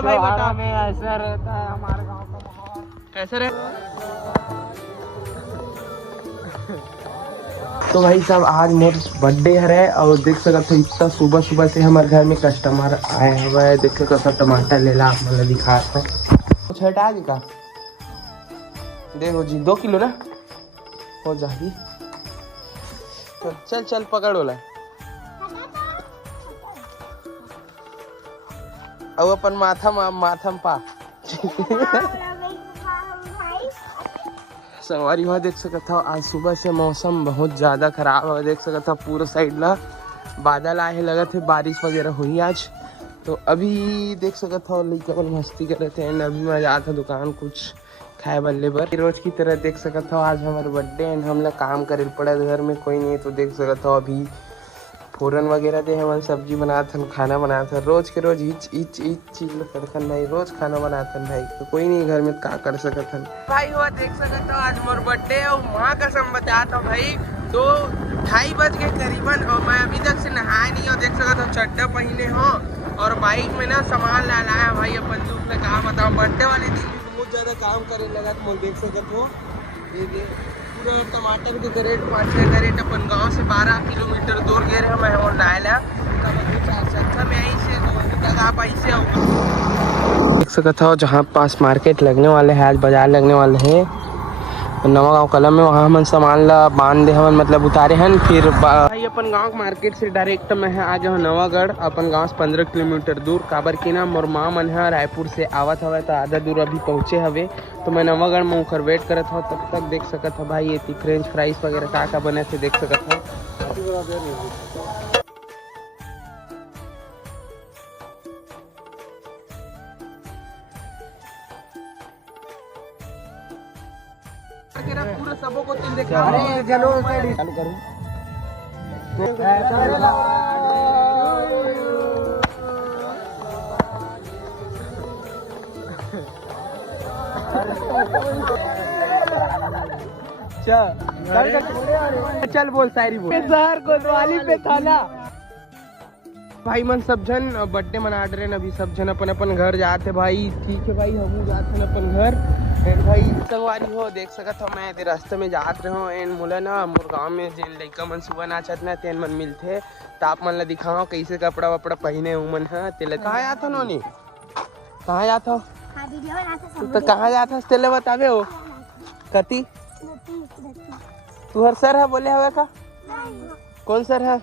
है भाई बता। में ऐसा रहता है हमारे गांव का माहौल। कैसे रहे? तो भाई साहब आज मोर बर्थडे है और देख सकते हो इतना सुबह सुबह से हमारे घर में कस्टमर आए हुए हैं। देख सकते हो टमाटर ले ला, आप मतलब दिखाते हैं कुछ हटा दी का देखो जी 2 किलो ना हो जाएगी। तो चल चल पकड़ वाला अब अपन माथम पा सवारी हुआ। देख सकता हो आज सुबह से मौसम बहुत ज़्यादा ख़राब है। देख सकता हो पूरा साइड ला बादल आए लगे थे, बारिश वगैरह हुई आज। तो अभी देख सकता हो लड़का मस्ती कर रहे थे। एंड अभी मैं आया था दुकान कुछ खाए बल्ले बर। रोज़ की तरह देख सकता हो आज हमारे बर्थडे एंड हम लोग काम करे पड़ा, घर में कोई नहीं है। तो देख सकता हो अभी फ़ौरन वगैरह दे हमारे सब्जी बनाते हैं, खाना बनाते हैं। रोज़ के रोज़ ईच चीज़ लोग करते हैं भाई, रोज़ खाना बनाते हैं भाई। तो कोई नहीं घर में क्या कर सकते हैं भाई। हुआ देख सकते हो आज मोर बर्थडे और माँ कसम बताता हूँ भाई। तो 2:30 बज के करीबन और मैं अभी तक से नहाया नहीं हूँ। देख सकते हो चड्डा पहने हो और बाइक में ना सामान ला लाया भाई अपन दूर में। कहा बताओ बर्थडे वाले दिन भी बहुत ज़्यादा काम करे लगा। तो देख सकते हो ये पूरा टमाटर के करेट 5-6 करेट अपन गांव से 12 किलोमीटर दूर गए रहे मैं और लाया। तब में आई से तक आप ऐसे देख सकते हो जहाँ पास मार्केट लगने वाले हैं, आज बाजार लगने वाले हैं नवा गाँव कलम में। वहाँ हम सामान ला बांध दे हम मतलब उतारे हैं। फिर भाई अपन गांव मार्केट से डायरेक्ट में है आज नवागढ़ अपन गांव से 15 किलोमीटर दूर। काबर की ना मोर माँ मन है रायपुर से आवत हवे तो आधा दूर अभी पहुँचे हवे। तो मैं नवागढ़ में उखर वेट करत हूँ। तब तक देख सकत हो भाई ये फ्रेंच फ्राइज वगैरह क्या बने थे देख सकत हो। पूरा सबों को तीन देखा चलो चालू करूँ चल बोल शायरी बोल। सर कोतवाली पे थाना भाई मन सब जन बर्थडे मना रहे हैं। अभी सब जन अपन अपन घर जाते भाई। ठीक है भाई हम जाते हैं अपन घर। एंड भाई संगवारी हो देख सकत हो मैं रास्ते में जात रहे हो। एंड मोला ना मोर गाँव में जिन लड़का मन सुबह नाचत ना तेन मन मिलते। तो आप मन ला दिखाओ कैसे कपड़ा वपड़ा पहने उमन है। तेल कहाँ जाता नोनी कहाँ जाता हो तो कहाँ जाता तेल बतावे हो कति तू हर सर है बोले हवे का कौन सर है?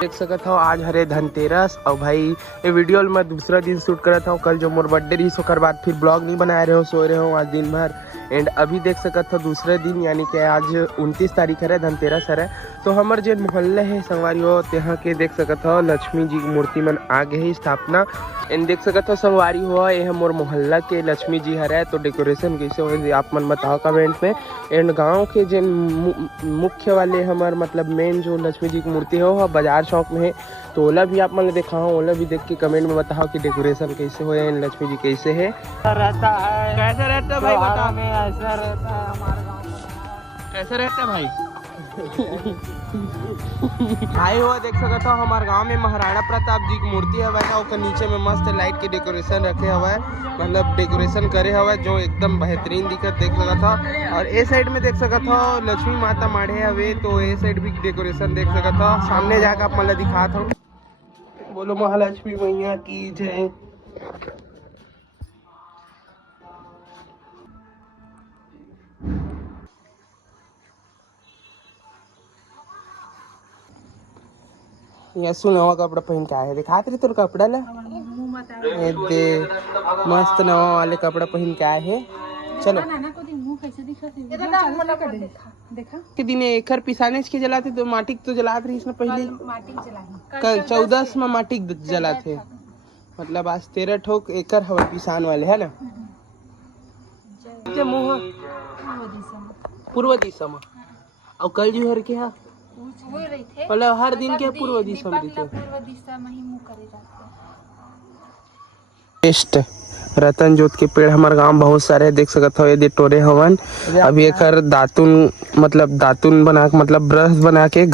देख सकत हो आज हरे धनतेरस और भाई ये वीडियो मैं दूसरा दिन शूट करा था। कल जो मोर बर्थडे रही सो कर बाद फिर ब्लॉग नहीं बना रहे हो, सो रहे हो आज दिन भर। एंड अभी देख सकत हो दूसरे दिन यानी कि आज 29 तारीख है धनतेरस है। तो हमारे जो मोहल्ले है संगवारी हो यहाँ के देख सकत हो लक्ष्मी जी की मूर्ति मन आगे ही स्थापना। एंड देख सकत हो संगवारी हो यह मोर मोहल्ला के लक्ष्मी जी है। तो डेकोरेशन कैसे हो आप मन बताओ कमेंट में। एंड गांव के जो मुख्य वाले हमारे मतलब मेन जो लक्ष्मी जी की मूर्ति हो बाजार चौक में है। तो ओला भी आप मन दिखाओ, ओला भी देख के कमेंट में बताओ कि डेकोरेशन कैसे हो एंड लक्ष्मी जी कैसे है। रहता है कैसे रहता है भाई बता में ऐसा रहता है हमारे गांव का। कैसे रहता है भाई भाई हुआ देख सकता हो हमारे गांव में महाराणा प्रताप जी की मूर्ति है वैसा उसके नीचे में मस्त लाइट की डेकोरेशन रखे हुआ है मतलब डेकोरेशन करे हुआ है जो एकदम बेहतरीन दिखत देख सकता हो। और ए साइड में देख सकता हो लक्ष्मी माता माढ़े हवे तो ए साइड भी डेकोरेशन देख सकता हो। सामने जाकर आप मतलब दिखाता हूँ। बोलो महालक्ष्मी मैया की जय। यसु नवा कपड़ा पहन के आए दिखा तेरे तोर कपड़ा ला दे मस्त नवा वाले कपड़ा पहन के आए है। चलो के दिन एकर पिसाने के जलाते तो माटी तो जलाते रही इसने पहले कल 14 में माटी जलाते मतलब आज 13 ठोक एकर हवा पिसान वाले है ना मुँह पूर्व दिशा में और कल जो हर के है मतलब हर दिन के पूर्व दिशा में बेस्ट रतन जोत के पेड़ हमारे गांव बहुत सारे देख सकते हो। ये टोरे हवन अभी एक दातुन मतलब दातुन बना के मतलब ब्रश बना के